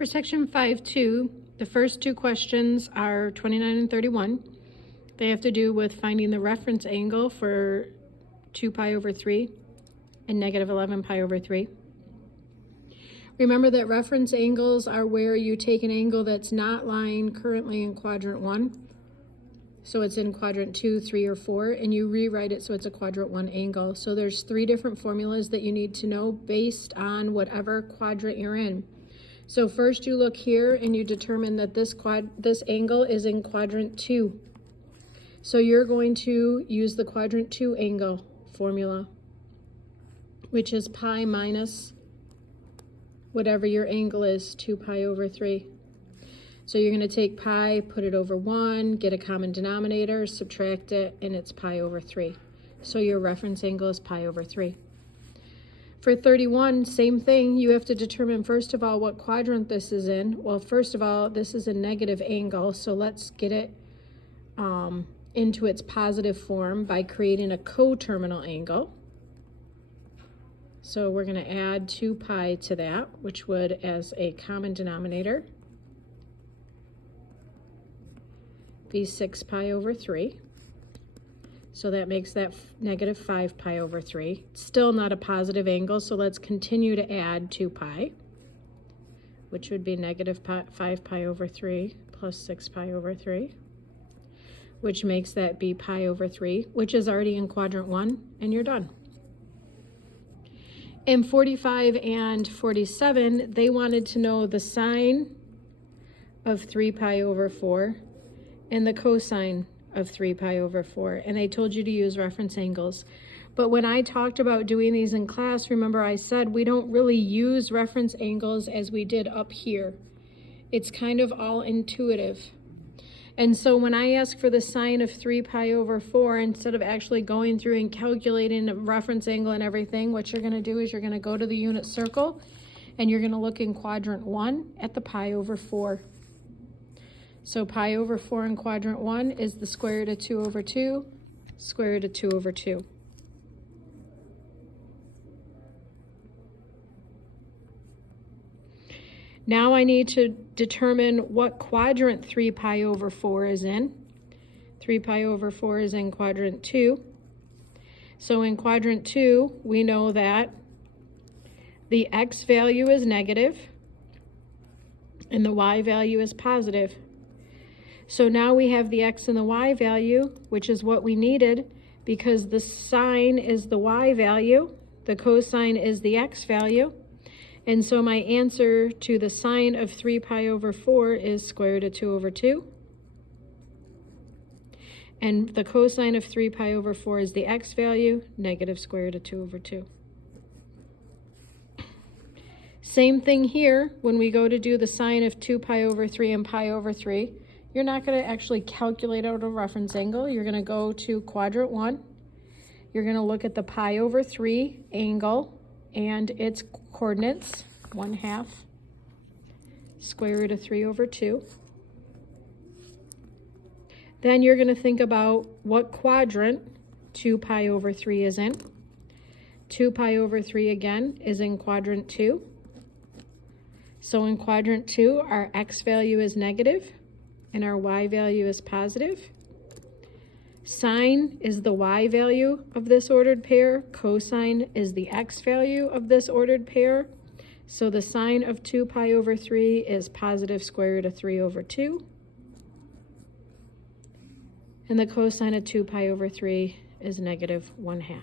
For section 5.2, the first two questions are 29 and 31. They have to do with finding the reference angle for 2 pi over 3 and negative 11 pi over 3. Remember that reference angles are where you take an angle that's not lying currently in quadrant 1. So it's in quadrant 2, 3, or 4, and you rewrite it so it's a quadrant 1 angle. So there's 3 different formulas that you need to know based on whatever quadrant you're in. So first you look here and you determine that this angle is in quadrant 2. So you're going to use the quadrant 2 angle formula, which is pi minus whatever your angle is, 2 pi over 3. So you're going to take pi, put it over 1, get a common denominator, subtract it, and it's pi over 3. So your reference angle is pi over 3. For 31, same thing. You have to determine, first of all, what quadrant this is in. Well, first of all, this is a negative angle, so let's get it into its positive form by creating a coterminal angle. So we're going to add 2 pi to that, which would, as a common denominator, be 6 pi over 3. So that makes that negative 5 pi over 3. Still not a positive angle, so let's continue to add 2 pi, which would be negative 5 pi over 3 plus 6 pi over 3, which makes that be pi over 3, which is already in quadrant 1, and you're done. In 45 and 47, they wanted to know the sine of 3 pi over 4 and the cosine of 3 pi over 4, and they told you to use reference angles. But when I talked about doing these in class, remember I said we don't really use reference angles as we did up here. It's kind of all intuitive. And so when I ask for the sine of 3 pi over 4, instead of actually going through and calculating a reference angle and everything, what you're going to do is you're going to go to the unit circle and you're going to look in quadrant 1 at the pi over 4. So pi over 4 in quadrant 1 is the square root of 2 over 2, square root of 2 over 2. Now I need to determine what quadrant 3 pi over 4 is in. 3 pi over 4 is in quadrant 2. So in quadrant 2, we know that the x value is negative and the y value is positive. So now we have the x and the y value, which is what we needed, because the sine is the y value, the cosine is the x value, and so my answer to the sine of 3 pi over 4 is square root of 2 over 2, and the cosine of 3 pi over 4 is the x value, negative square root of 2 over 2. Same thing here, when we go to do the sine of 2 pi over 3 and pi over 3, you're not going to actually calculate out a reference angle. You're going to go to quadrant 1. You're going to look at the pi over 3 angle and its coordinates, 1/2 square root of 3 over 2. Then you're going to think about what quadrant 2 pi over 3 is in. 2 pi over 3 again is in quadrant 2. So in quadrant 2, our x value is negative and our y value is positive. Sine is the y value of this ordered pair. Cosine is the x value of this ordered pair. So the sine of 2 pi over 3 is positive square root of 3 over 2. And the cosine of 2 pi over 3 is negative 1/2.